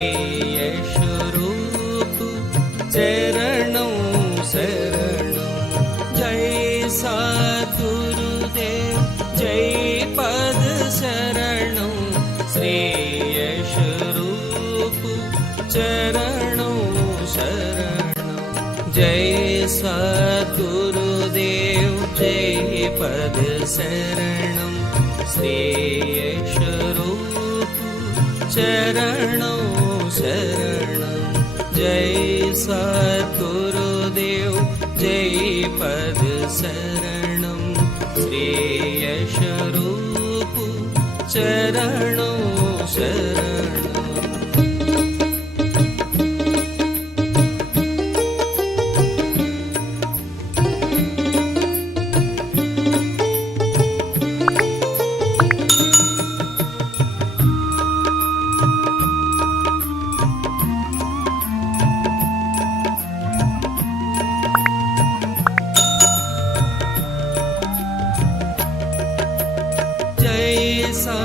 यशरूप चरणों शरणों। जय सद्गुरुदेव जय पद शरणों। श्री यशरूप चरणों शरणों। जय सद्गुरुदेव जय पद शरणं। श्री यशरूप चरणों शरणं। जय सद्गुरुदेव जय पद शरणं। श्री यशरूप चरणों शरणं।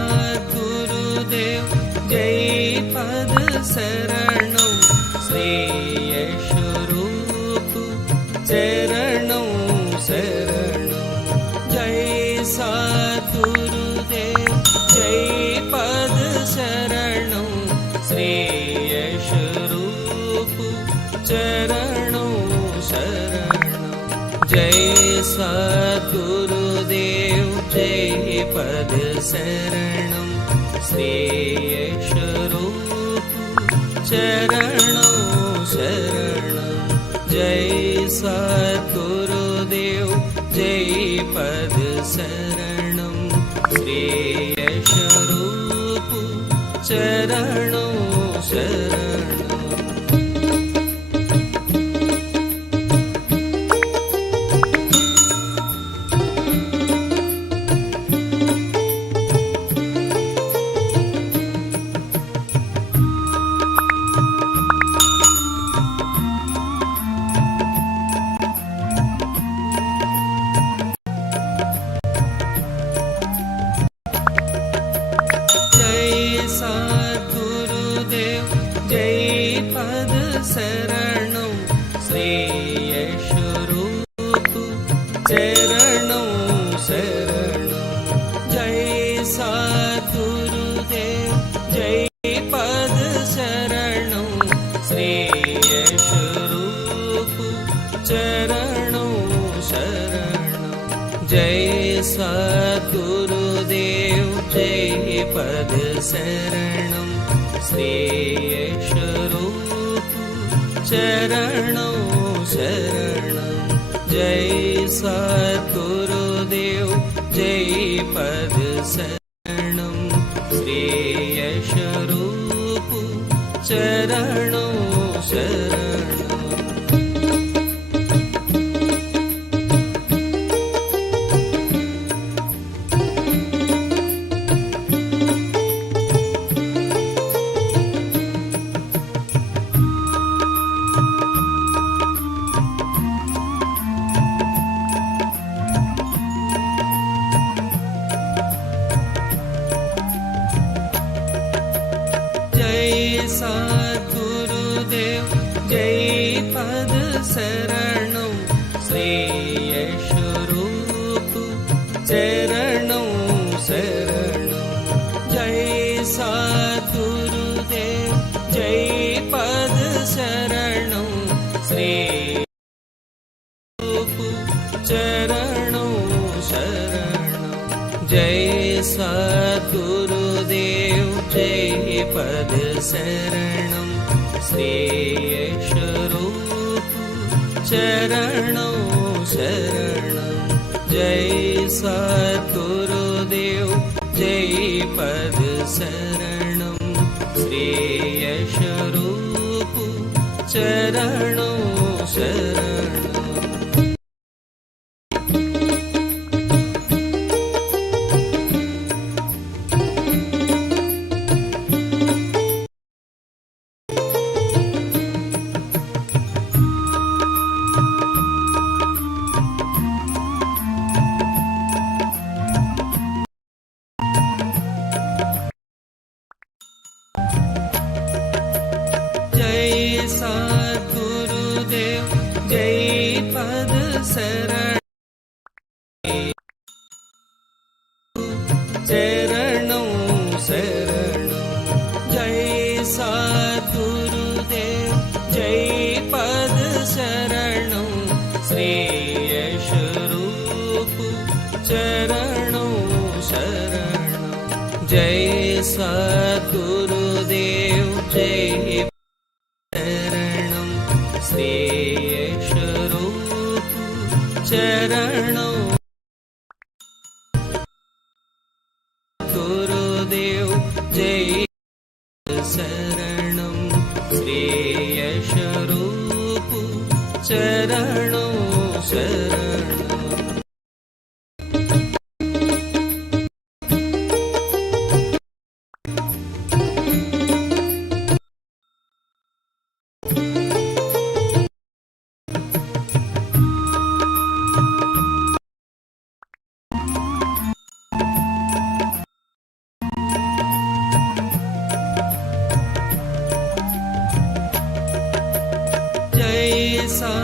सद्गुरुदेव जय पद शरणं। श्री यशरूप चरणों शरणं। जय सद्गुरुदेव जय पद शरणं। श्री यशरूप चरणों शरणं। जय सद्गुरुदेव जय पद शरणं। श्री यशरूप चरणों शरणं। जय सद्गुरुदेव जय पद शरणं। श्री यशरूप चरणों शरणं। सद्गुरुदेव जय पद शरणं। श्री यशरूप चरणों शरणं। जय सद्गुरुदेव जय पद शरणं। श्री यशरूप चरणों शरणं। जय सद्गुरुदेव जय पद शरणं। श्री यशरूप चरणों शरणं। जय सद्गुरुदेव जय पद शरणं। श्री यशरूप चरणों शरणं। सद्गुरुदेव जय पद शरणं। श्री यशरूप चरणों शरणं। जय सद्गुरुदेव जय पद शरणं। श्री यशरूप चरणों शरणं। जय सद्गुरुदेव जय पद शरणं। श्री यशरूप चरणों शरणं। जय सद्गुरुदेव जय पद शरणं। श्री यशरूप चरणों शरणं। जय सद्गुरुदेव जय पद शरण शरणं शरणं जय सद्गुरुदेव जय पद शरणं श्री यशरूप चरणं शरणं जय सद्गुरुदेव जय शरणं श्री यशरूप चरणं गुरुदेव जय शरणं श्री यशरूप चरणं शरणं जय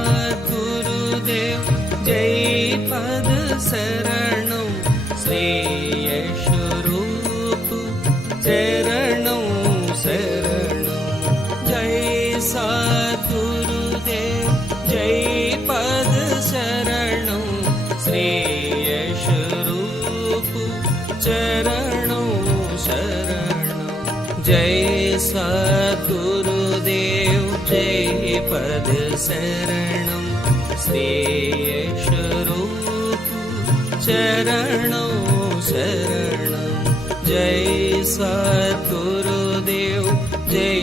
सद्गुरुदेव जय पद शरणं श्री यशरूप चरणं शरणं जय सद्गुरुदेव जय पद शरणं श्री यशरूप चरणं शरणं जय सद्गुरुदेव जय पद शरणं श्री यशरूप चरणं शरणं जय सद्गुरुदेव जय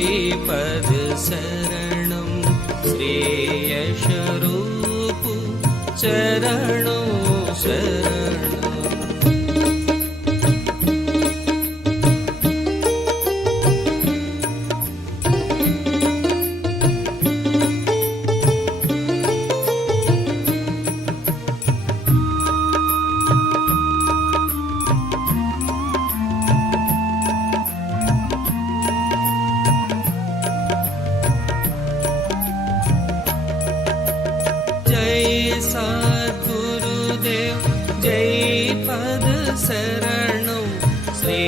पद शरणं श्री यशरूप चरणं शरणं जय सद्गुरुदेव जय पद शरणं श्री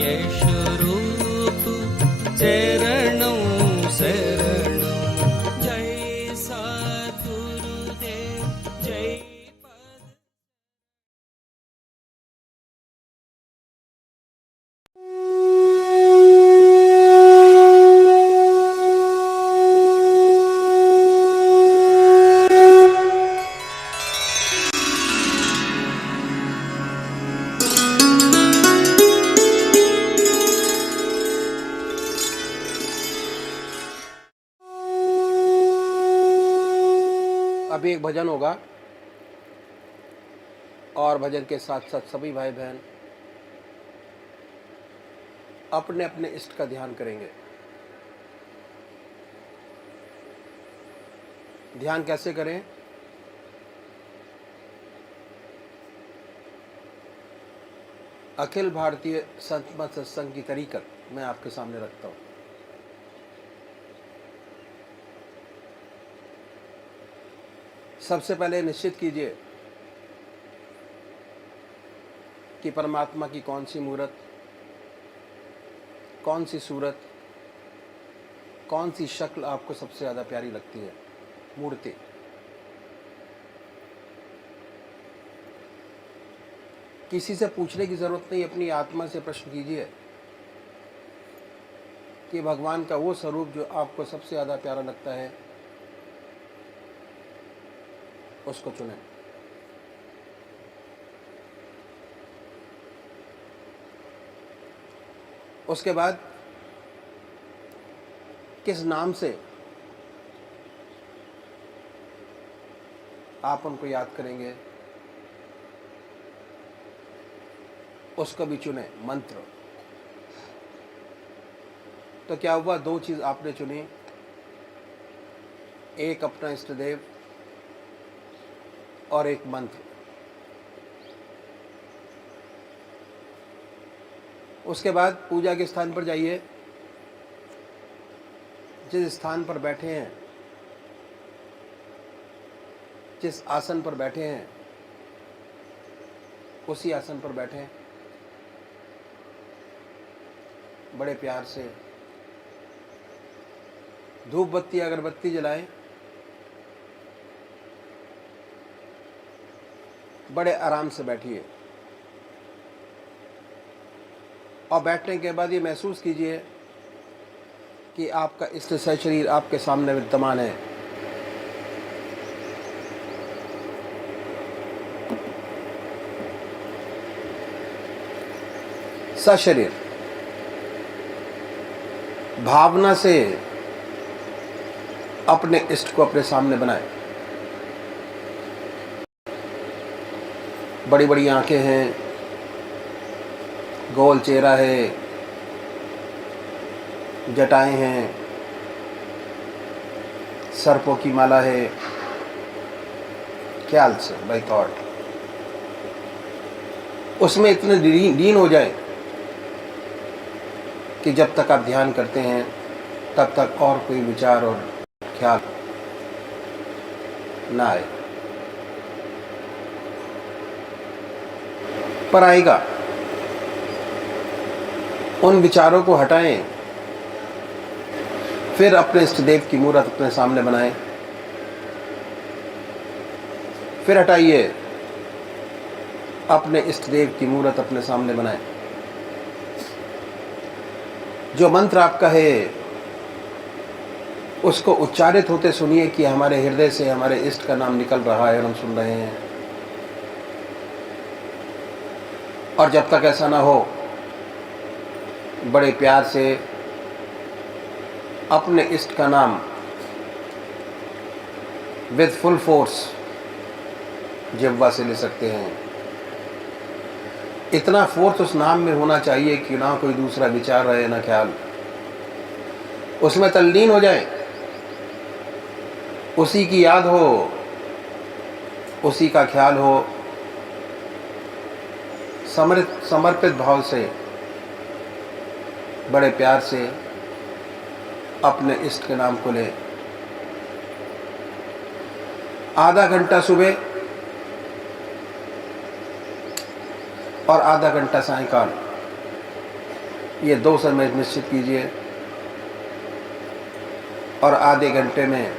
यशरूप चरणं शरणं जय सद्गुरुदेव जय पद अभी एक भजन होगा और भजन के साथ साथ सभी भाई बहन अपने अपने इष्ट का ध्यान करेंगे। ध्यान कैसे करें? अखिल भारतीय संत मत सत्संग की तरीकत मैं आपके सामने रखता हूं। सबसे पहले निश्चित कीजिए कि परमात्मा की कौन सी मूर्त, कौन सी सूरत, कौन सी शक्ल आपको सबसे ज़्यादा प्यारी लगती है। मूर्ति किसी से पूछने की ज़रूरत नहीं, अपनी आत्मा से प्रश्न कीजिए कि भगवान का वो स्वरूप जो आपको सबसे ज़्यादा प्यारा लगता है उसको चुनें। उसके बाद किस नाम से आप उनको याद करेंगे उसको भी चुने। मंत्र तो क्या हुआ, दो चीज आपने चुनी, एक अपना इष्ट देव और एक मंत्र। उसके बाद पूजा के स्थान पर जाइए, जिस स्थान पर बैठे हैं, जिस आसन पर बैठे हैं, उसी आसन पर बैठें। बड़े प्यार से धूप बत्ती अगरबत्ती जलाएं। बड़े आराम से बैठिए और बैठने के बाद ये महसूस कीजिए कि आपका इष्ट शरीर आपके सामने विद्यमान है। सशरीर भावना से अपने इष्ट को अपने सामने बनाएं। बड़ी बड़ी आंखें हैं, गोल चेहरा है, जटाएं हैं, सर्पों की माला है। ख्याल से बाय थॉट उसमें इतने लीन हो जाए कि जब तक आप ध्यान करते हैं तब तक और कोई विचार और ख्याल ना आए, पर आएगा। उन विचारों को हटाएं, फिर अपने इष्ट देव की मूर्त अपने सामने बनाएं। फिर हटाइए, अपने इष्ट देव की मूर्त अपने सामने बनाएं। जो मंत्र आपका है उसको उच्चारित होते सुनिए कि हमारे हृदय से हमारे इष्ट का नाम निकल रहा है और हम सुन रहे हैं। और जब तक ऐसा ना हो, बड़े प्यार से अपने इष्ट का नाम विद फुल फोर्स जिह्वा से ले सकते हैं। इतना फोर्स उस नाम में होना चाहिए कि ना कोई दूसरा विचार रहे, ना ख्याल। उसमें तल्लीन हो जाए, उसी की याद हो, उसी का ख्याल हो। समर्पित भाव से बड़े प्यार से अपने इष्ट के नाम को ले। आधा घंटा सुबह और आधा घंटा सायंकाल, ये 2 समय निश्चित कीजिए। और आधे घंटे में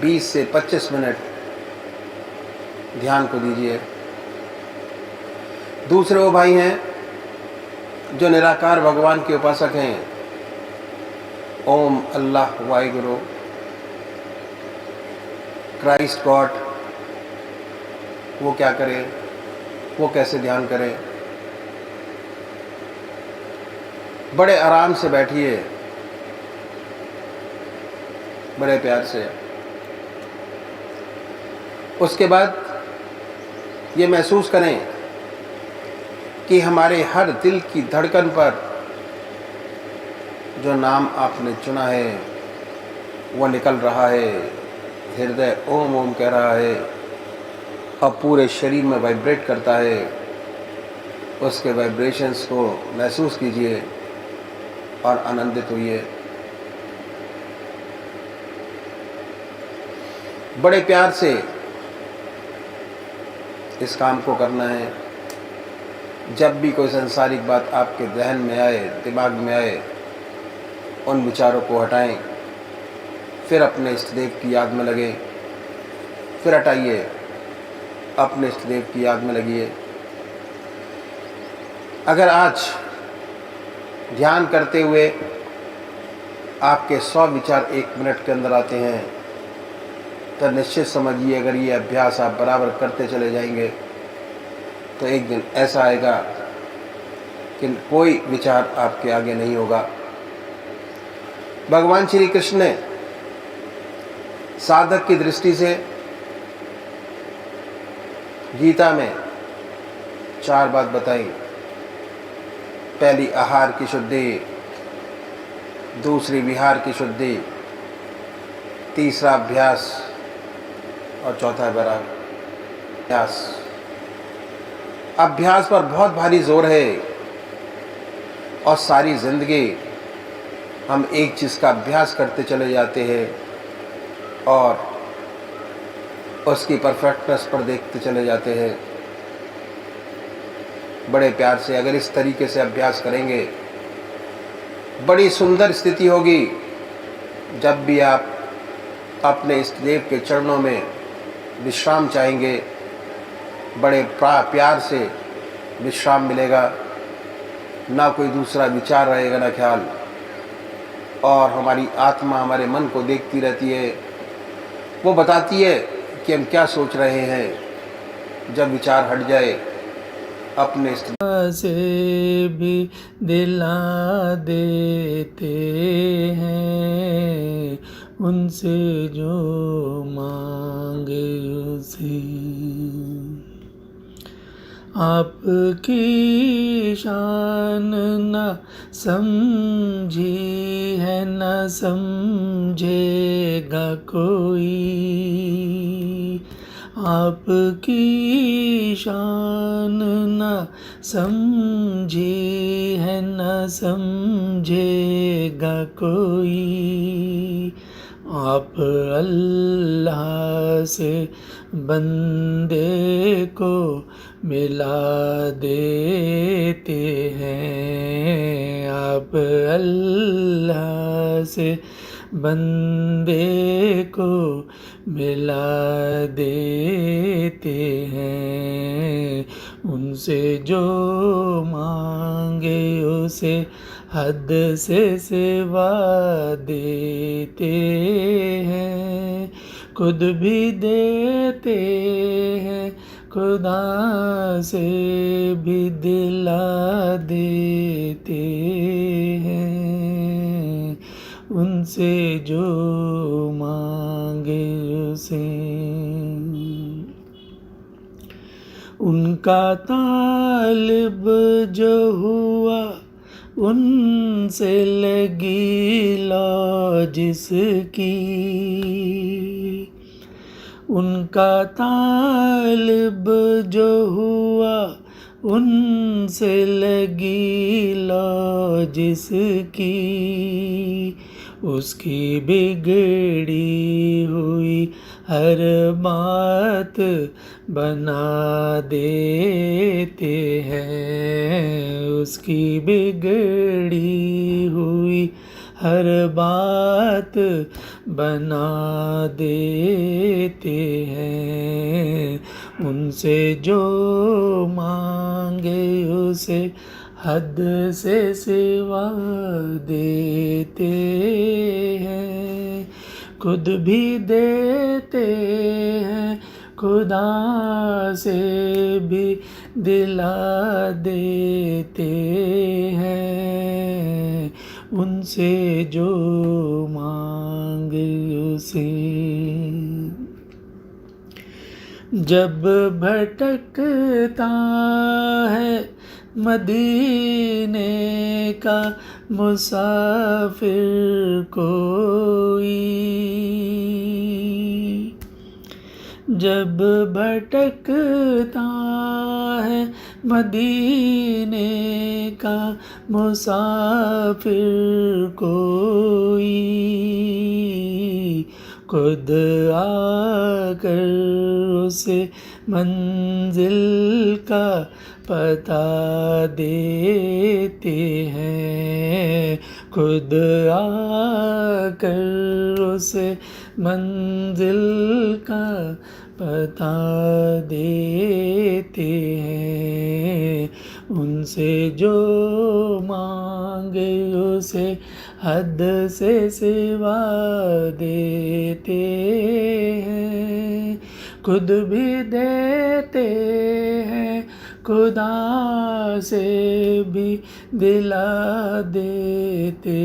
20 से 25 मिनट ध्यान को दीजिए। दूसरे वो भाई हैं जो निराकार भगवान के उपासक हैं, ओम अल्लाह वाहिगुरु क्राइस्ट गॉड, वो क्या करें, वो कैसे ध्यान करें। बड़े आराम से बैठिए, बड़े प्यार से। उसके बाद ये महसूस करें कि हमारे हर दिल की धड़कन पर जो नाम आपने चुना है वो निकल रहा है। हृदय ओम ओम कह रहा है और पूरे शरीर में वाइब्रेट करता है। उसके वाइब्रेशंस को महसूस कीजिए और आनंदित होइए। बड़े प्यार से इस काम को करना है। जब भी कोई सांसारिक बात आपके जहन में आए, दिमाग में आए, उन विचारों को हटाएं। फिर अपने इष्ट देव की याद में लगे। फिर हटाइए, अपने इष्ट देव की याद में लगिए। अगर आज ध्यान करते हुए आपके 100 विचार 1 मिनट के अंदर आते हैं तो निश्चित समझिए, अगर ये अभ्यास आप बराबर करते चले जाएंगे तो एक दिन ऐसा आएगा कि कोई विचार आपके आगे नहीं होगा। भगवान श्री कृष्ण ने साधक की दृष्टि से गीता में 4 बात बताई। पहली आहार की शुद्धि, दूसरी विहार की शुद्धि, तीसरा अभ्यास और चौथा अभ्यास। अभ्यास पर बहुत भारी जोर है और सारी जिंदगी हम एक चीज़ का अभ्यास करते चले जाते हैं और उसकी परफेक्टनेस पर देखते चले जाते हैं। बड़े प्यार से अगर इस तरीके से अभ्यास करेंगे, बड़ी सुंदर स्थिति होगी। जब भी आप अपने इष्ट देव के चरणों में विश्राम चाहेंगे, बड़े प्यार से विश्राम मिलेगा, ना कोई दूसरा विचार रहेगा, ना ख्याल, और हमारी आत्मा हमारे मन को देखती रहती है। वो बताती है कि हम क्या सोच रहे हैं। जब विचार हट जाए अपने इष्ट से भी दिला देते हैं, उनसे जो मांगे उसे। आपकी शान न समझी है, न समझेगा कोई। आपकी शान न समझी है, न समझेगा कोई। आप अल्लाह से बंदे को मिला देते हैं। आप अल्लाह से बंदे को मिला देते हैं। उनसे जो मांगे उसे हद से सिवा देते हैं। खुद भी देते हैं, खुदा से भी दिला देते हैं। उनसे जो मांगे उसे। उनका तालिब जो हुआ, उनसे लगी लौ जिसकी। उनका तालिब जो हुआ, उनसे लगी लौ जिसकी। उसकी बिगड़ी हुई हर बात बना देते हैं। उसकी बिगड़ी हुई हर बात बना देते हैं। उनसे जो मांगे उसे हद से सिवा देते हैं। खुद भी देते हैं, खुदा से भी दिला देते हैं। उनसे जो मांगे उसे। जब भटकता है मदीने का मुसाफिर कोई। जब भटकता है मदीने का मुसाफिर कोई। खुद आकर उसे मंजिल का पता देते हैं। खुद आकर उसे मंजिल का पता देते हैं। उनसे जो मांगे उसे हद से सिवा देते हैं। खुद भी देते हैं, खुदा से भी दिला देते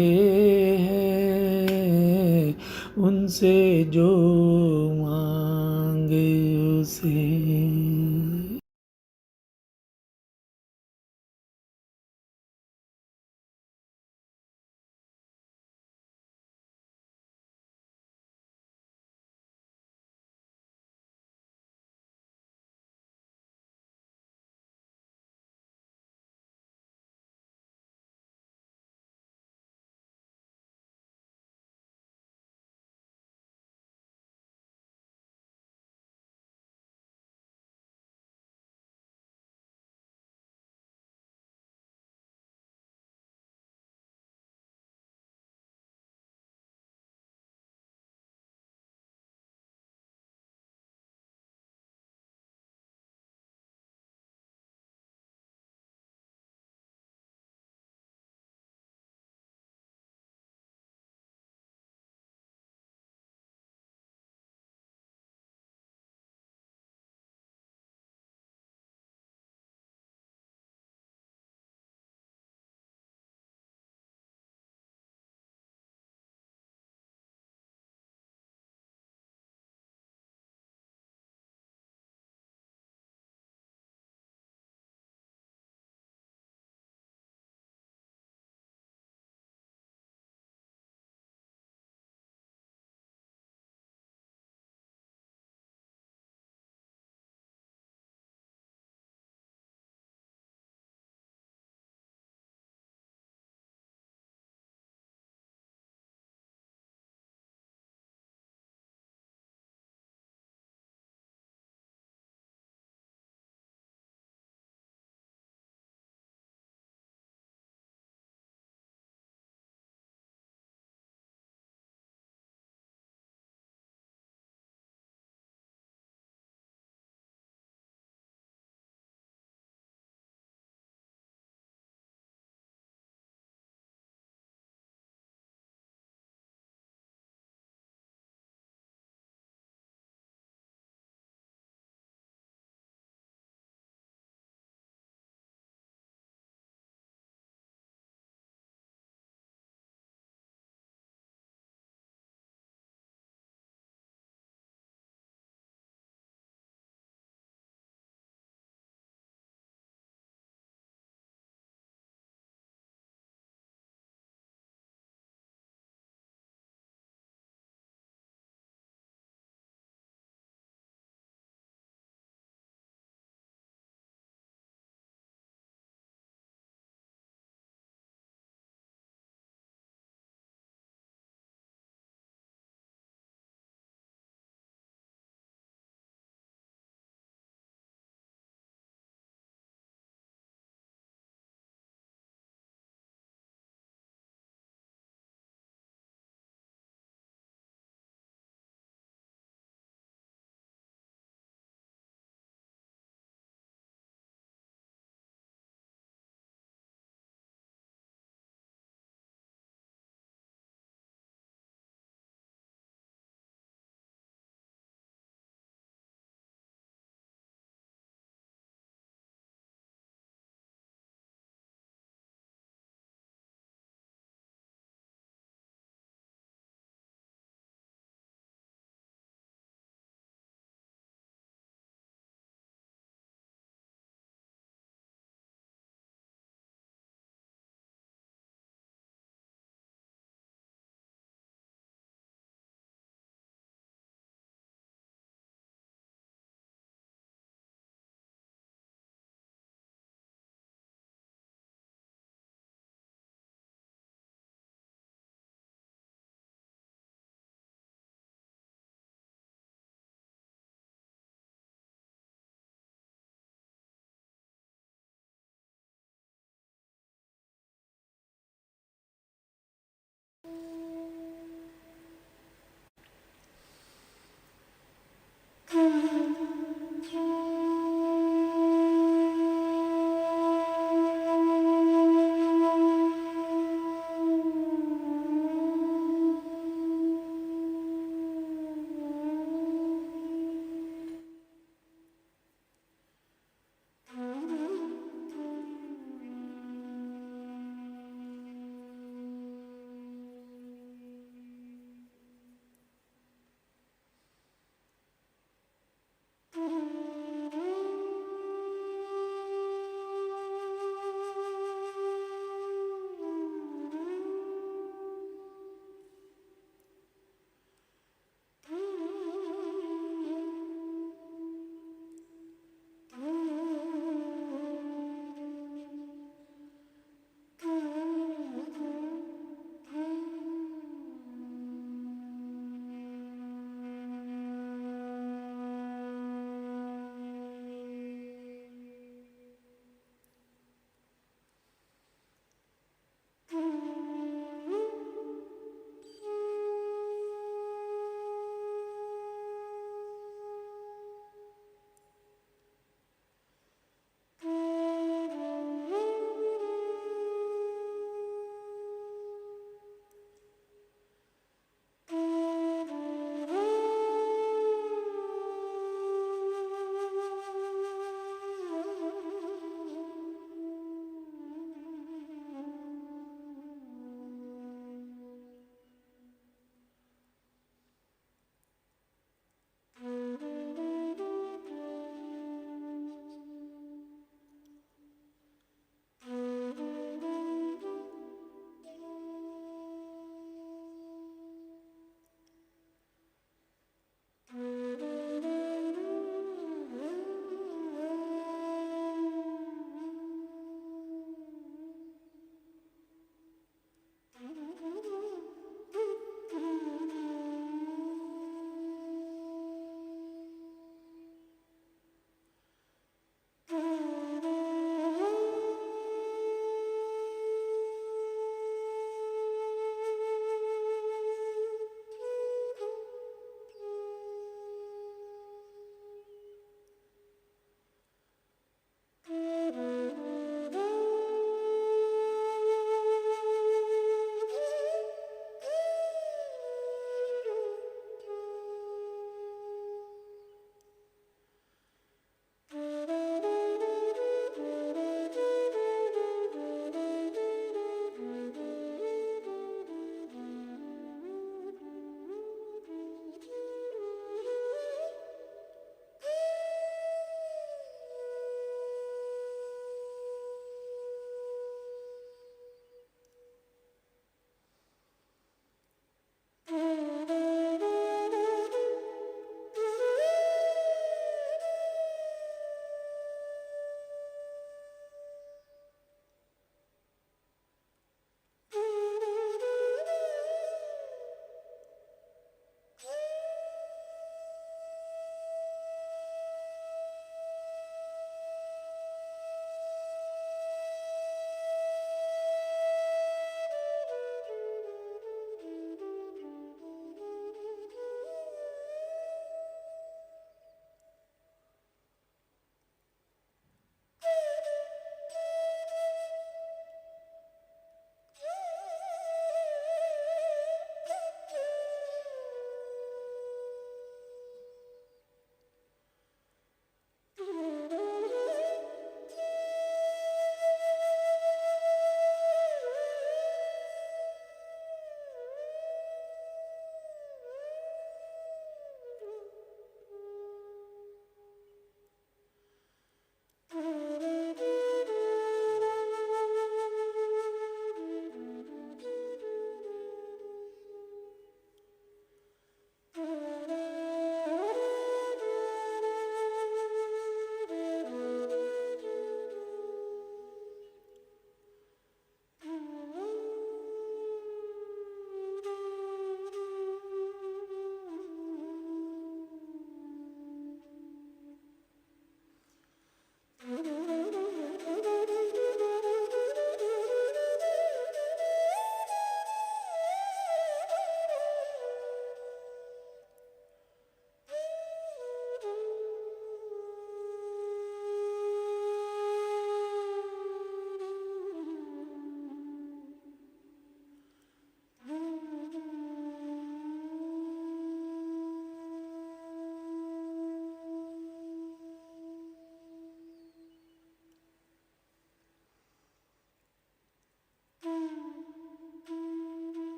हैं। उनसे जो मांगे उसे।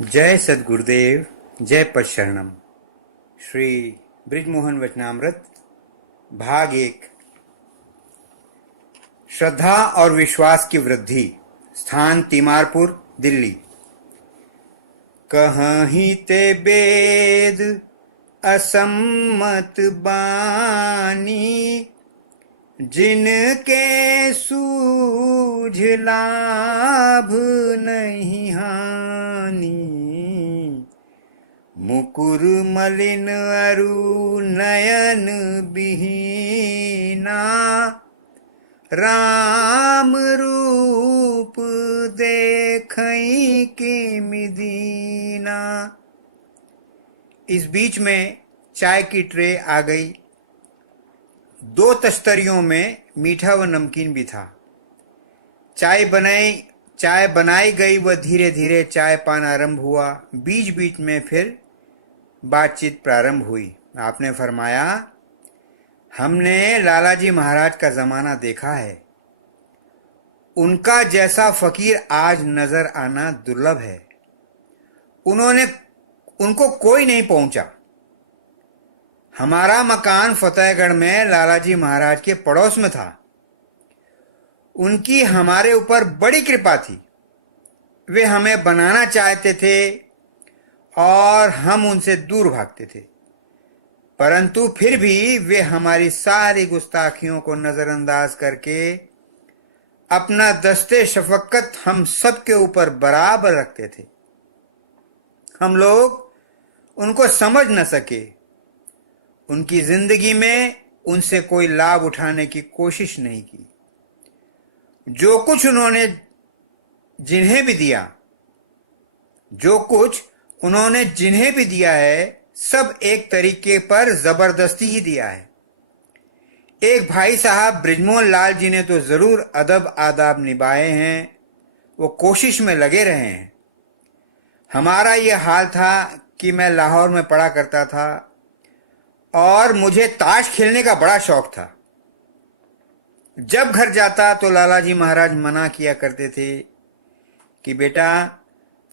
जय सद्गुरुदेव, जय पशरणम। श्री ब्रिजमोहन वचनामृत भाग 1। श्रद्धा और विश्वास की वृद्धि। स्थान तीमारपुर, दिल्ली। कहीं ते वेद असम्मत बानी, जिनके सूझ लाभ नहीं हानि। मुकुर मलिन अरु नयन बिहीना, राम रूप देखई के मिदीना। इस बीच में चाय की ट्रे आ गई। 2 तस्तरियों में मीठा व नमकीन भी था। चाय बनाई गई व धीरे धीरे चाय पान आरंभ हुआ। बीच बीच में फिर बातचीत प्रारंभ हुई। आपने फरमाया, हमने लालाजी महाराज का जमाना देखा है। उनका जैसा फकीर आज नजर आना दुर्लभ है। उनको कोई नहीं पहुंचा। हमारा मकान फतेहगढ़ में लालाजी महाराज के पड़ोस में था। उनकी हमारे ऊपर बड़ी कृपा थी। वे हमें बनाना चाहते थे और हम उनसे दूर भागते थे, परंतु फिर भी वे हमारी सारी गुस्ताखियों को नजरअंदाज करके अपना दस्ते शफकत हम सबके ऊपर बराबर रखते थे। हम लोग उनको समझ न सके। उनकी जिंदगी में उनसे कोई लाभ उठाने की कोशिश नहीं की। जो कुछ उन्होंने जिन्हें भी दिया है, सब एक तरीके पर जबरदस्ती ही दिया है। एक भाई साहब ब्रिजमोहन लाल जी ने तो जरूर अदब आदाब निभाए हैं, वो कोशिश में लगे रहे हैं। हमारा यह हाल था कि मैं लाहौर में पढ़ा करता था और मुझे ताश खेलने का बड़ा शौक था। जब घर जाता तो लालाजी महाराज मना किया करते थे कि बेटा,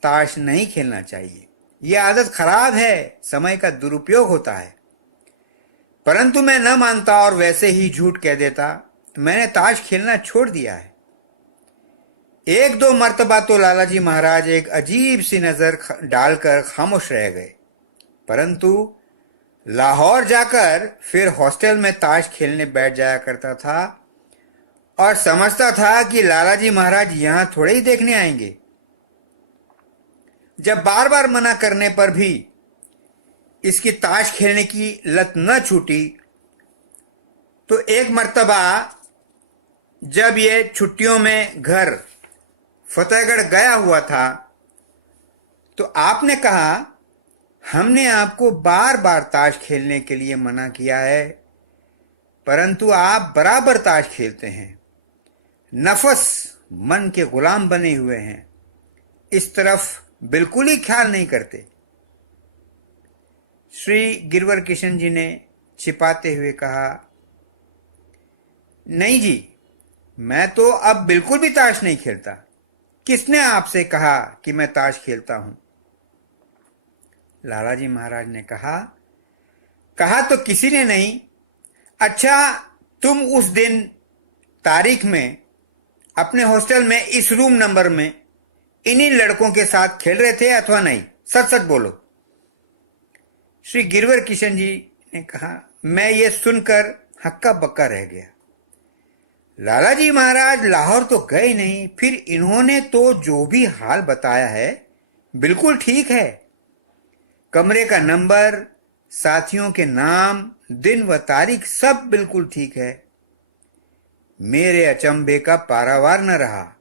ताश नहीं खेलना चाहिए, यह आदत खराब है, समय का दुरुपयोग होता है। परंतु मैं न मानता और वैसे ही झूठ कह देता। मैंने ताश खेलना छोड़ दिया है। 1-2 मर्तबा तो लालाजी महाराज एक अजीब सी नजर डालकर खामोश रह गए, परंतु लाहौर जाकर फिर हॉस्टल में ताश खेलने बैठ जाया करता था और समझता था कि लालाजी महाराज यहां थोड़े ही देखने आएंगे। जब बार बार मना करने पर भी इसकी ताश खेलने की लत न छूटी, तो एक मर्तबा जब ये छुट्टियों में घर फतेहगढ़ गया हुआ था, तो आपने कहा, हमने आपको बार बार ताश खेलने के लिए मना किया है, परंतु आप बराबर ताश खेलते हैं। नफस मन के गुलाम बने हुए हैं, इस तरफ बिल्कुल ही ख्याल नहीं करते। श्री गिरवर किशन जी ने छिपाते हुए कहा, नहीं जी, मैं तो अब बिल्कुल भी ताश नहीं खेलता। किसने आपसे कहा कि मैं ताश खेलता हूं? लालाजी महाराज ने कहा तो किसी ने नहीं। अच्छा, तुम उस दिन तारीख में अपने हॉस्टल में इस रूम नंबर में इन्हीं लड़कों के साथ खेल रहे थे अथवा नहीं? सच सच बोलो। श्री गिरवर किशन जी ने कहा, मैं ये सुनकर हक्का बक्का रह गया। लालाजी महाराज लाहौर तो गए नहीं, फिर इन्होंने तो जो भी हाल बताया है बिल्कुल ठीक है। कमरे का नंबर, साथियों के नाम, दिन व तारीख सब बिल्कुल ठीक है। मेरे अचंभे का पारावार न रहा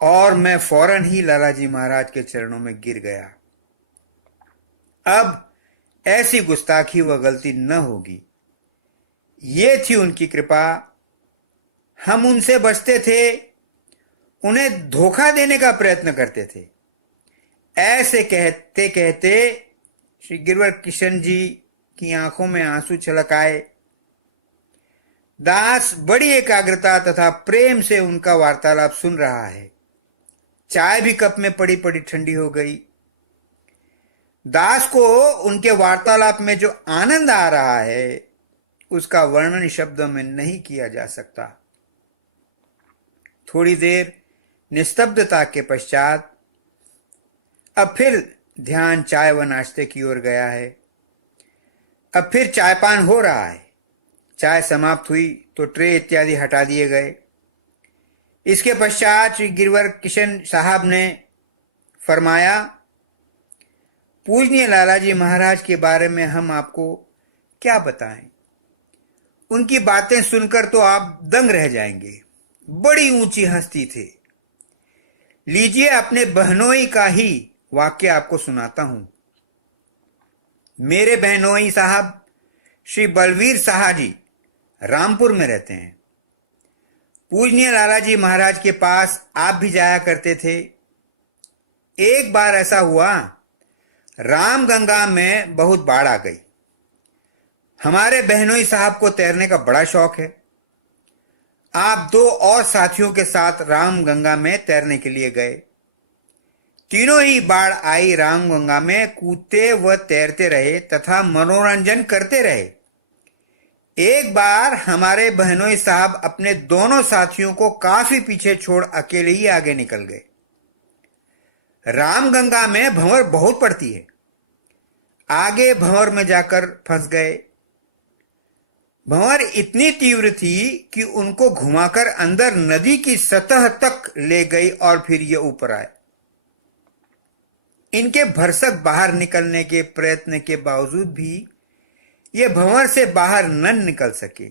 और मैं फौरन ही लालाजी महाराज के चरणों में गिर गया। अब ऐसी गुस्ताखी व गलती न होगी, ये थी उनकी कृपा। हम उनसे बचते थे, उन्हें धोखा देने का प्रयत्न करते थे। ऐसे कहते कहते श्री गिरवर किशन जी की आंखों में आंसू छलक आए। दास बड़ी एकाग्रता तथा प्रेम से उनका वार्तालाप सुन रहा है। चाय भी कप में पड़ी पड़ी ठंडी हो गई। दास को उनके वार्तालाप में जो आनंद आ रहा है उसका वर्णन शब्दों में नहीं किया जा सकता। थोड़ी देर निस्तब्धता के पश्चात अब फिर ध्यान चाय व नाश्ते की ओर गया है। अब फिर चायपान हो रहा है। चाय समाप्त हुई तो ट्रे इत्यादि हटा दिए गए। इसके पश्चात श्री गिरवर किशन साहब ने फरमाया, पूजनीय लालाजी महाराज के बारे में हम आपको क्या बताएं। उनकी बातें सुनकर तो आप दंग रह जाएंगे। बड़ी ऊंची हस्ती थे। लीजिए अपने बहनोई का ही वाक्य आपको सुनाता हूं। मेरे बहनोई साहब श्री बलवीर साहा जी रामपुर में रहते हैं। पूजनीय लालाजी महाराज के पास आप भी जाया करते थे। एक बार ऐसा हुआ, रामगंगा में बहुत बाढ़ आ गई। हमारे बहनोई साहब को तैरने का बड़ा शौक है। आप 2 और साथियों के साथ रामगंगा में तैरने के लिए गए। तीनों ही बाढ़ आई रामगंगा में कूदते व तैरते रहे तथा मनोरंजन करते रहे। एक बार हमारे बहनोई साहब अपने दोनों साथियों को काफी पीछे छोड़ अकेले ही आगे निकल गए। रामगंगा में भंवर बहुत पड़ती है। आगे भंवर में जाकर फंस गए। भंवर इतनी तीव्र थी कि उनको घुमाकर अंदर नदी की सतह तक ले गई और फिर ये ऊपर आए। इनके भरसक बाहर निकलने के प्रयत्न के बावजूद भी ये भंवर से बाहर न निकल सके।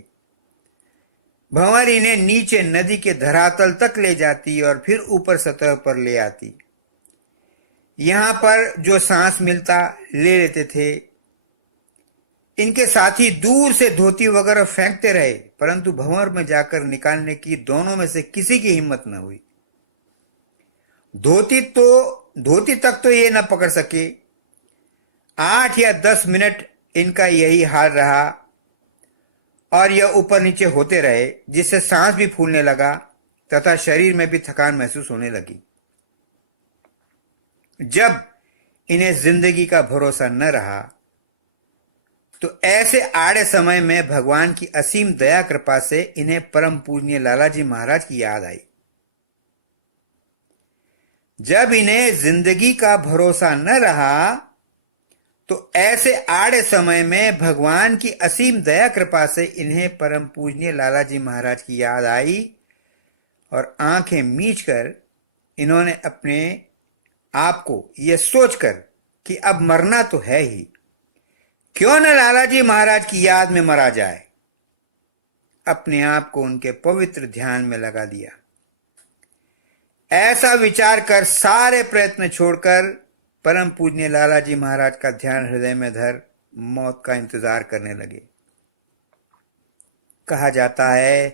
भंवर इन्हें नीचे नदी के धरातल तक ले जाती और फिर ऊपर सतह पर ले आती। यहां पर जो सांस मिलता ले लेते थे। इनके साथी दूर से धोती वगैरह फेंकते रहे, परंतु भंवर में जाकर निकालने की दोनों में से किसी की हिम्मत न हुई। धोती तक तो ये न पकड़ सके। 8 या 10 मिनट इनका यही हाल रहा और यह ऊपर नीचे होते रहे, जिससे सांस भी फूलने लगा तथा शरीर में भी थकान महसूस होने लगी। जब इन्हें जिंदगी का भरोसा न रहा तो ऐसे आड़े समय में भगवान की असीम दया कृपा से इन्हें परम पूजनीय लालाजी महाराज की याद आई। जब इन्हें जिंदगी का भरोसा न रहा तो ऐसे आड़े समय में भगवान की असीम दया कृपा से इन्हें परम पूजनीय लालाजी महाराज की याद आई और आंखें मीचकर इन्होंने अपने आप को यह सोचकर कि अब मरना तो है ही, क्यों न लालाजी महाराज की याद में मरा जाए, अपने आप को उनके पवित्र ध्यान में लगा दिया। ऐसा विचार कर सारे प्रयत्न छोड़कर परम पूजनीय लालाजी महाराज का ध्यान हृदय में धर मौत का इंतजार करने लगे। कहा जाता है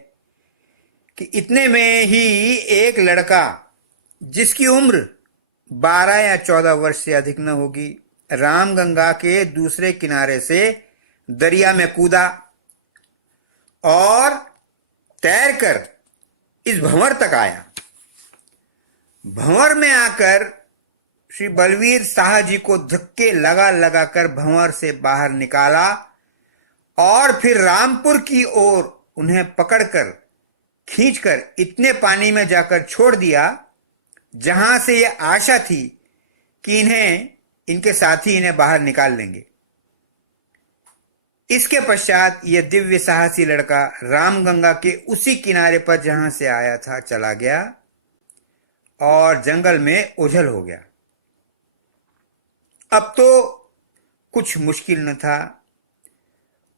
कि इतने में ही एक लड़का जिसकी उम्र 12 या 14 वर्ष से अधिक न होगी, रामगंगा के दूसरे किनारे से दरिया में कूदा और तैरकर इस भंवर तक आया। भंवर में आकर श्री बलवीर साहा जी को धक्के लगा लगाकर भंवर से बाहर निकाला और फिर रामपुर की ओर उन्हें पकड़कर खींचकर इतने पानी में जाकर छोड़ दिया जहां से यह आशा थी कि इनके साथी इन्हें बाहर निकाल लेंगे। इसके पश्चात यह दिव्य साहसी लड़का रामगंगा के उसी किनारे पर जहां से आया था चला गया और जंगल में ओझल हो गया। अब तो कुछ मुश्किल न था।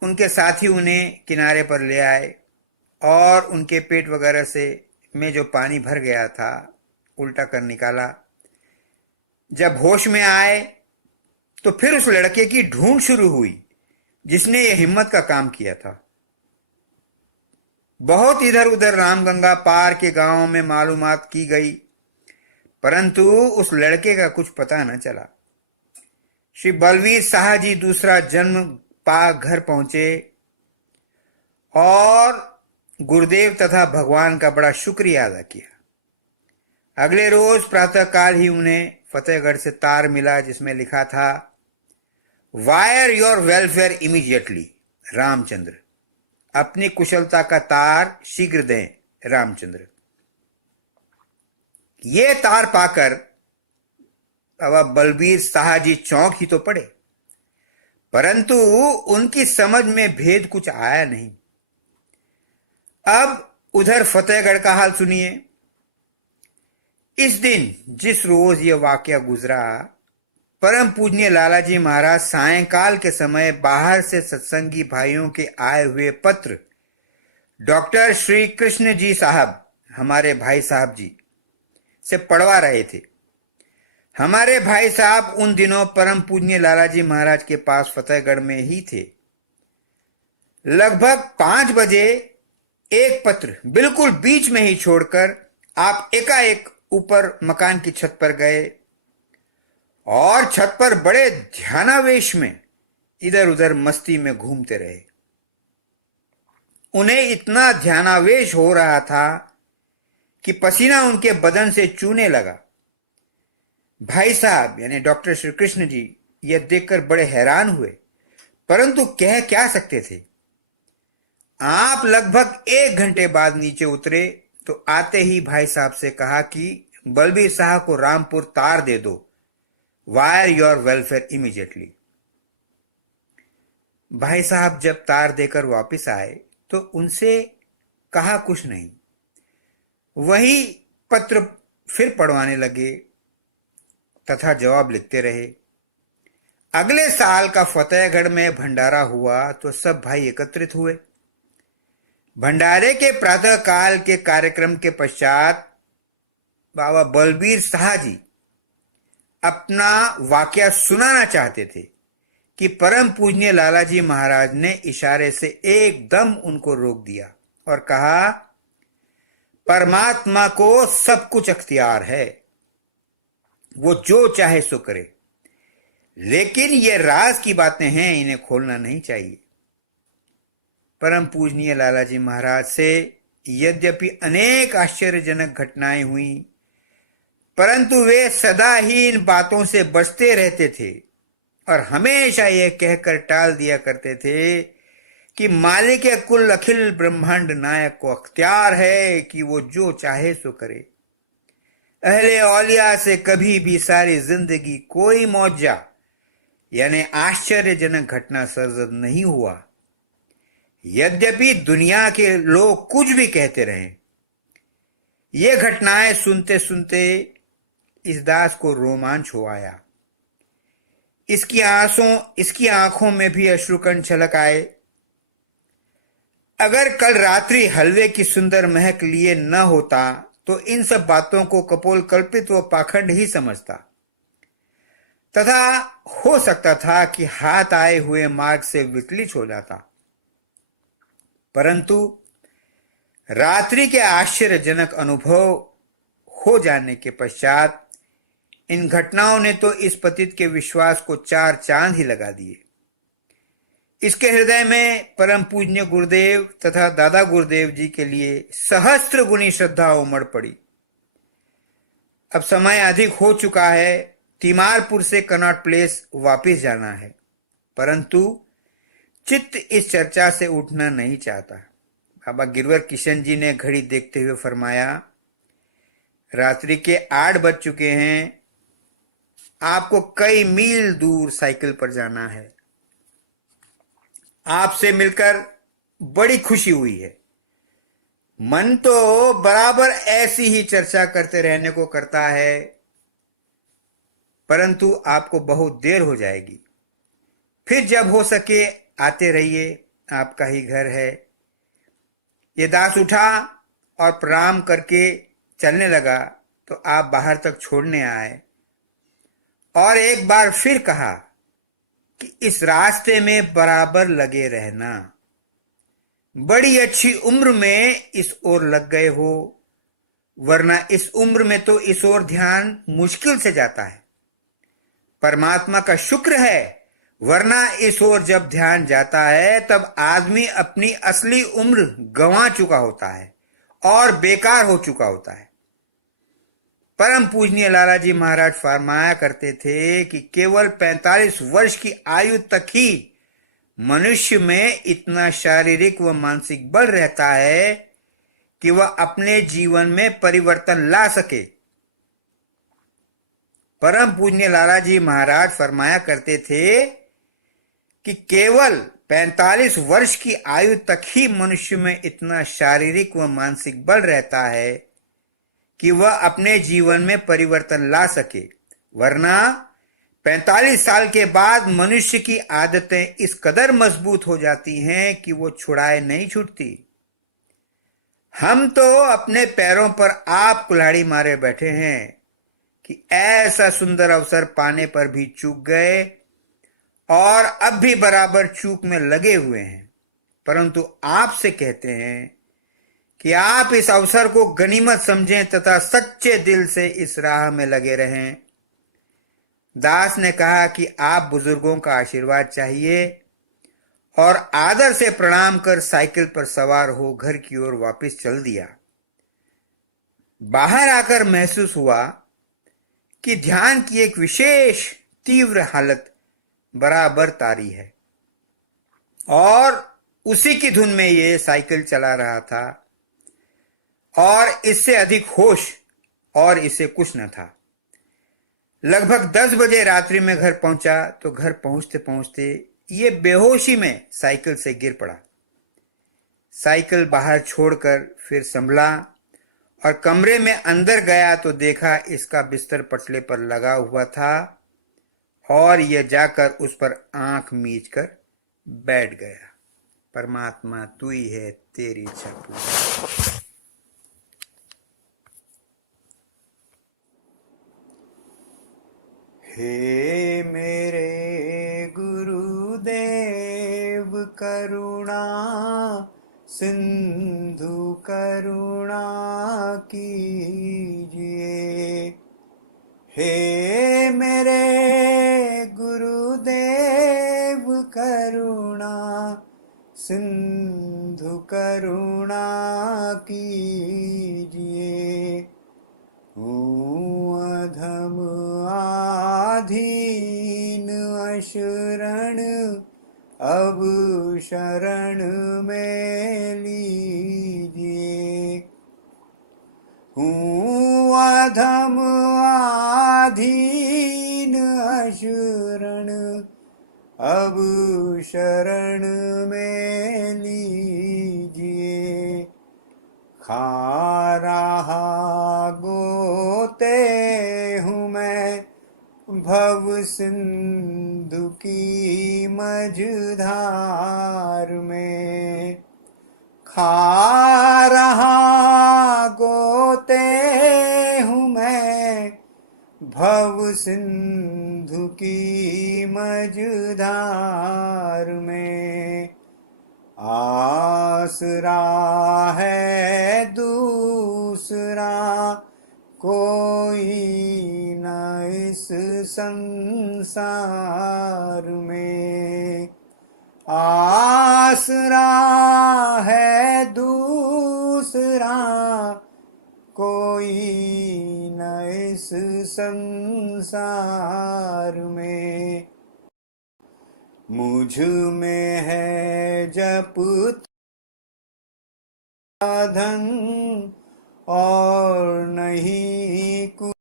उनके साथी उन्हें किनारे पर ले आए और उनके पेट वगैरह से में जो पानी भर गया था उल्टा कर निकाला। जब होश में आए तो फिर उस लड़के की ढूंढ शुरू हुई जिसने यह हिम्मत का काम किया था। बहुत इधर उधर रामगंगा पार के गांवों में मालूमात की गई, परंतु उस लड़के का कुछ पता न चला। श्री बलवीर साहा जी दूसरा जन्म पा घर पहुंचे और गुरुदेव तथा भगवान का बड़ा शुक्रिया अदा किया। अगले रोज प्रातःकाल ही उन्हें फतेहगढ़ से तार मिला जिसमें लिखा था, wire your welfare immediately Ramchandra, अपनी कुशलता का तार शीघ्र दें रामचंद्र। ये तार पाकर बाबा बलबीर साहा जी चौंक ही तो पड़े, परंतु उनकी समझ में भेद कुछ आया नहीं। अब उधर फतेहगढ़ का हाल सुनिए। इस दिन जिस रोज यह वाकया गुजरा, परम पूजनीय लालाजी महाराज सायंकाल के समय बाहर से सत्संगी भाइयों के आए हुए पत्र डॉक्टर श्री कृष्ण जी साहब, हमारे भाई साहब जी, से पढ़वा रहे थे। हमारे भाई साहब उन दिनों परम पूजनीय लालाजी महाराज के पास फतेहगढ़ में ही थे। लगभग 5 बजे एक पत्र बिल्कुल बीच में ही छोड़कर आप एकाएक ऊपर मकान की छत पर गए और छत पर बड़े ध्यानावेश में इधर उधर मस्ती में घूमते रहे। उन्हें इतना ध्यानावेश हो रहा था कि पसीना उनके बदन से चूने लगा। भाई साहब यानी डॉक्टर श्री कृष्ण जी यह देखकर बड़े हैरान हुए, परंतु कह क्या सकते थे। आप लगभग 1 घंटे बाद नीचे उतरे तो आते ही भाई साहब से कहा कि बलबीर साहब को रामपुर तार दे दो, वायर योर वेलफेयर इमीडिएटली। भाई साहब जब तार देकर वापस आए तो उनसे कहा कुछ नहीं, वही पत्र फिर पढ़वाने लगे तथा जवाब लिखते रहे। अगले साल का फतेहगढ़ में भंडारा हुआ तो सब भाई एकत्रित हुए। भंडारे के प्रातः काल के कार्यक्रम के पश्चात बाबा बलबीर साहा जी अपना वाकया सुनाना चाहते थे कि परम पूजनीय लालाजी महाराज ने इशारे से एकदम उनको रोक दिया और कहा, परमात्मा को सब कुछ अख्तियार है, वो जो चाहे सो करे, लेकिन ये राज की बातें हैं, इन्हें खोलना नहीं चाहिए। परम पूजनीय लालाजी महाराज से यद्यपि अनेक आश्चर्यजनक घटनाएं हुई, परंतु वे सदा ही इन बातों से बचते रहते थे और हमेशा यह कहकर टाल दिया करते थे कि मालिक कुल अखिल ब्रह्मांड नायक को अख्तियार है कि वो जो चाहे सो करे। अहले औलिया से कभी भी सारी जिंदगी कोई मौजा यानी आश्चर्यजनक घटना सरजद नहीं हुआ, यद्यपि दुनिया के लोग कुछ भी कहते रहे। ये घटनाएं सुनते सुनते इस दास को रोमांच हो आया। इसकी आंखों में भी अश्रुकण छलक आए। अगर कल रात्रि हलवे की सुंदर महक लिए न होता तो इन सब बातों को कपोल कल्पित व पाखंड ही समझता तथा हो सकता था कि हाथ आए हुए मार्ग से विचलित हो जाता। परंतु रात्रि के आश्चर्यजनक अनुभव हो जाने के पश्चात इन घटनाओं ने तो इस पतित के विश्वास को 4 चांद ही लगा दिए। इसके हृदय में परम पूज्य गुरुदेव तथा दादा गुरुदेव जी के लिए सहस्त्र गुनी श्रद्धा उमड़ पड़ी। अब समय अधिक हो चुका है, तिमारपुर से कनॉट प्लेस वापस जाना है, परंतु चित्त इस चर्चा से उठना नहीं चाहता। बाबा गिरवर किशन जी ने घड़ी देखते हुए फरमाया, रात्रि के 8 बज चुके हैं, आपको कई मील दूर साइकिल पर जाना है। आपसे मिलकर बड़ी खुशी हुई है। मन तो बराबर ऐसी ही चर्चा करते रहने को करता है, परंतु आपको बहुत देर हो जाएगी। फिर जब हो सके आते रहिए, आपका ही घर है। ये दास उठा और प्रणाम करके चलने लगा तो आप बाहर तक छोड़ने आए और एक बार फिर कहा कि इस रास्ते में बराबर लगे रहना। बड़ी अच्छी उम्र में इस ओर लग गए हो, वरना इस उम्र में तो इस ओर ध्यान मुश्किल से जाता है। परमात्मा का शुक्र है, वरना इस ओर जब ध्यान जाता है तब आदमी अपनी असली उम्र गंवा चुका होता है और बेकार हो चुका होता है। परम पूजनीय लाला जी महाराज फरमाया करते थे कि केवल 45 वर्ष की आयु तक ही मनुष्य में इतना शारीरिक व मानसिक बल रहता है कि वह अपने जीवन में परिवर्तन ला सके। परम पूज्य लाला जी महाराज फरमाया करते थे कि केवल 45 वर्ष की आयु तक ही मनुष्य में इतना शारीरिक व मानसिक बल रहता है कि वह अपने जीवन में परिवर्तन ला सके, वरना 45 साल के बाद मनुष्य की आदतें इस कदर मजबूत हो जाती हैं कि वो छुड़ाए नहीं छूटती। हम तो अपने पैरों पर आप कुल्हाड़ी मारे बैठे हैं कि ऐसा सुंदर अवसर पाने पर भी चूक गए और अब भी बराबर चूक में लगे हुए हैं, परंतु आपसे कहते हैं कि आप इस अवसर को गनीमत समझें तथा सच्चे दिल से इस राह में लगे रहें। दास ने कहा कि आप बुजुर्गों का आशीर्वाद चाहिए और आदर से प्रणाम कर साइकिल पर सवार हो घर की ओर वापस चल दिया। बाहर आकर महसूस हुआ कि ध्यान की एक विशेष तीव्र हालत बराबर तारी है और उसी की धुन में ये साइकिल चला रहा था और इससे अधिक होश और इसे कुछ न था। लगभग 10 बजे रात्रि में घर पहुंचा तो घर पहुंचते पहुंचते ये बेहोशी में साइकिल से गिर पड़ा। साइकिल बाहर छोड़कर फिर संभला और कमरे में अंदर गया तो देखा इसका बिस्तर पटले पर लगा हुआ था और यह जाकर उस पर आंख मीचकर बैठ गया। परमात्मा तू ही है, तेरी इच्छा पूरी। हे मेरे गुरुदेव करुणा सिंधु करुणा कीजिए। हे मेरे गुरुदेव करुणा सिंधु करुणा कीजिए। अधम आधीन अशरण अब शरण में लीजिए। अधम आधीन अशरण अब शरण में लीजिए। खा रहा गोते हूँ मैं भव सिंधु की मझधार में। खा रहा गोते हूँ मैं भव सिंधु की मझधार में। आसरा है दूसरा कोई न इस संसार में। आसरा है दूसरा कोई न इस संसार में। मुझ में है जप साधन और नहीं कुछ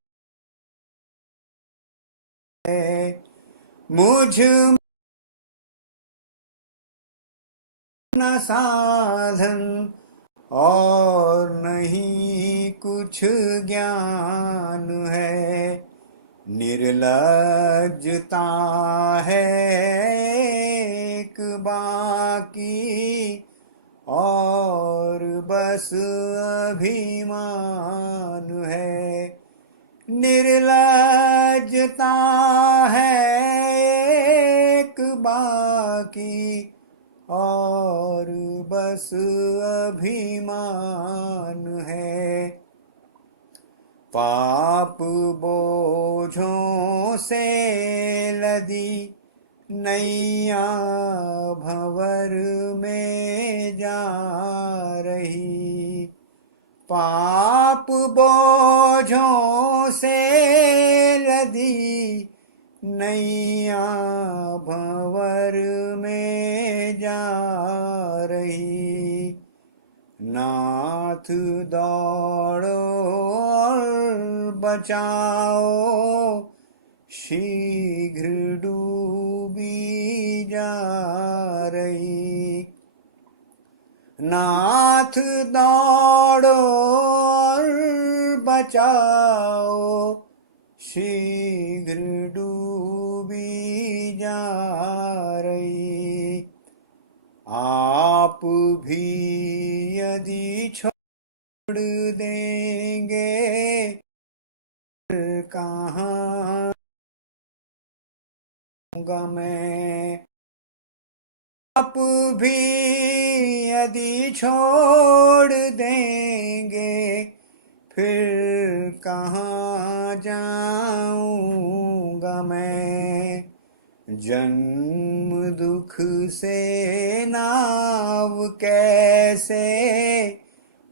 है। मुझ न साधन और नहीं कुछ ज्ञान है। निर्लज्जता है एक बाकी और बस अभिमान है। निर्लज्जता है एक बाकी और बस अभिमान है। पाप बोझों से लदी नैया भंवर में जा रही। पाप बोझों से लदी नैया भंवर में जा रही। नाथ दौड़ो और बचाओ, शीघ्र डूबी जा रही। नाथ दौड़ो और बचाओ, शीघ्र डूबी जा रही। आप भी यदि छोड़ देंगे फिर कहाँ जाऊंगा मैं। आप भी यदि छोड़ देंगे फिर कहाँ जाऊंगा मैं। जन्म दुख से नाव कैसे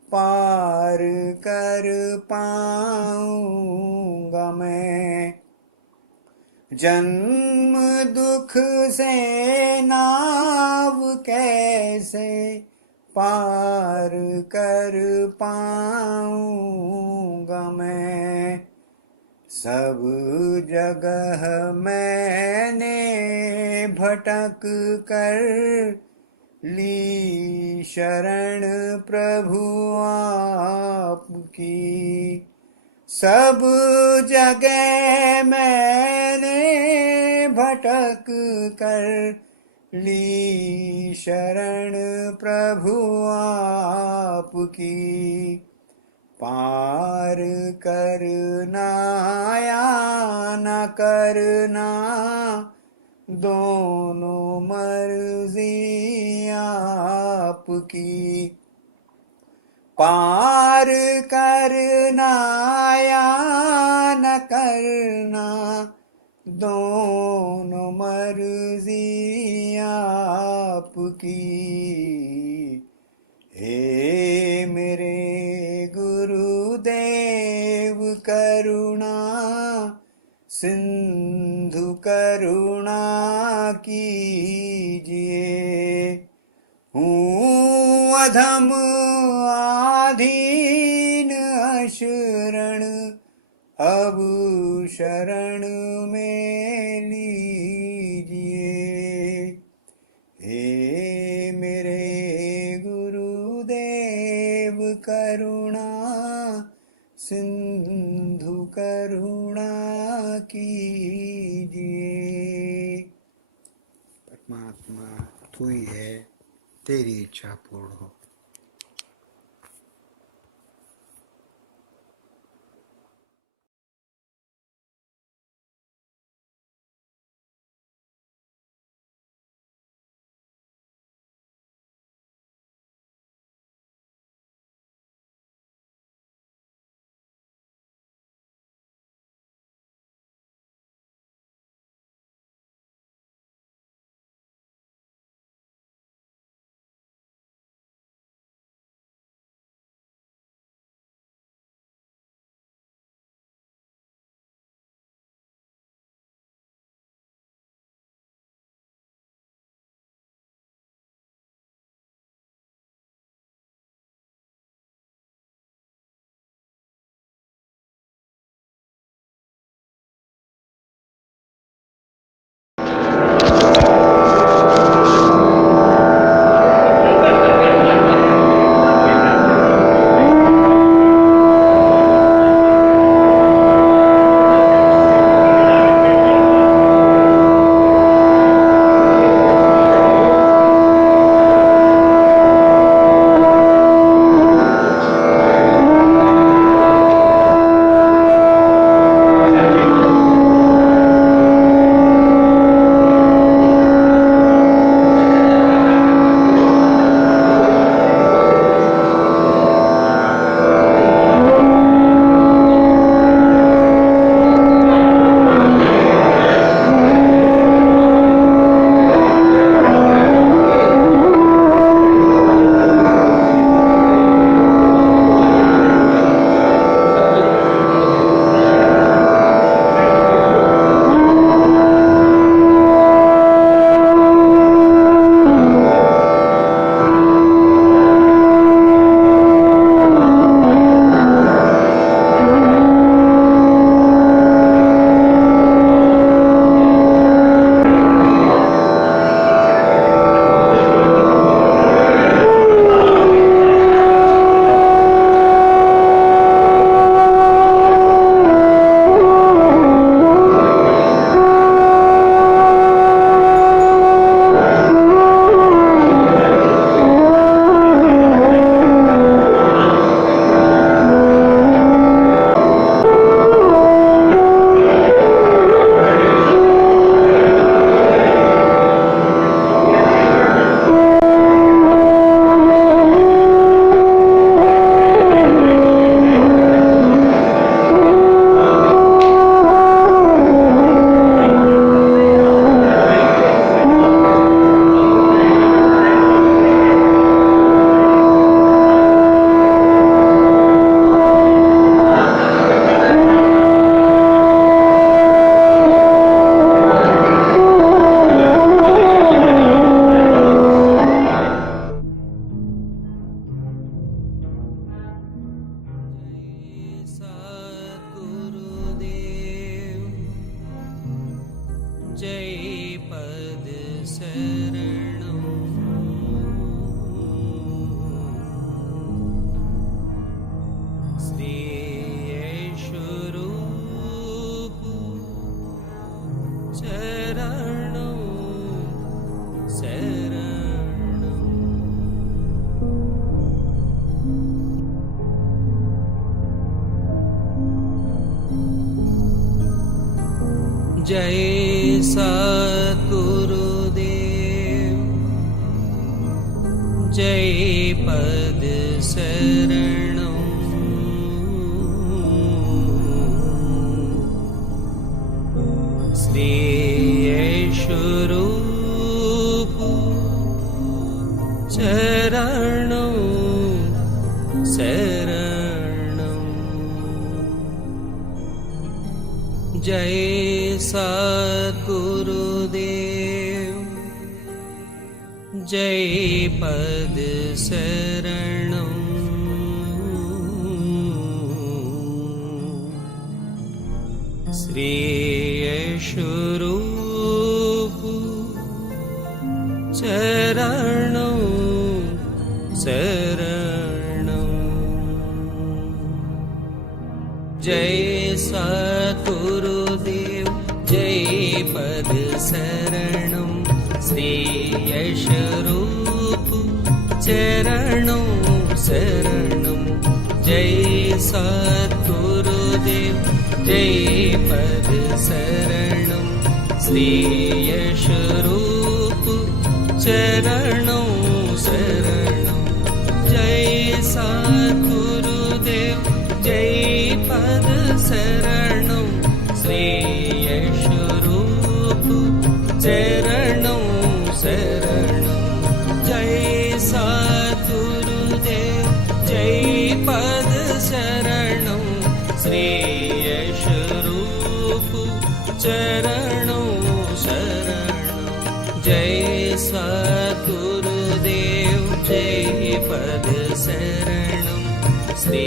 पार कर पाऊंगा मैं। जन्म दुख से नाव कैसे पार कर पाऊंगा मैं। सब जगह मैंने भटक कर ली शरण प्रभु आपकी। सब जगह मैंने भटक कर ली शरण प्रभु आपकी। पार करना या न करना दोनों मर्जी आपकी। पार करना या न करना दोनों मर्जी आपकी। हे मेरे गुरुदेव करुणा सिंधु करुणा कीजिए। हूँ अधम आधीन अशरण अब शरण में लीजिए। हे मेरे गुरुदेव करुणा सिंधु करुणा कीजिए। परमात्मा तू ही है, तेरी इच्छा पूर्ण हो। जय सद्गुरुदेव जय पद शरणं श्री स्वरूप चरणं शरणं जय सद्गुरुदेव जय पद शरणं श्री स्वरूप चरणं शरणं जय सद्गुरुदेव जय पद शरणं श्री स्वरूप चरणं शरणं जय सद्गुरुदेव जय पद शरणं श्री स्वरूप चरणं शरणं जय सद्गुरुदेव जय पद शरणं श्री स्वरूप चरणं शरणं जय सद्गुरुदेव जय पद शरणं श्री स्वरूप चरणं शरणं जय सद्गुरुदेव जय पद शरणं श्री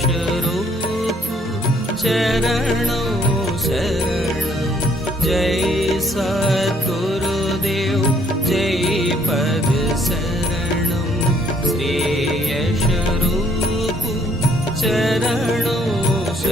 स्वरूप चरणं शरणं जय सद्गुरुदेव जय पद शरणं श्री स्वरूप चरणं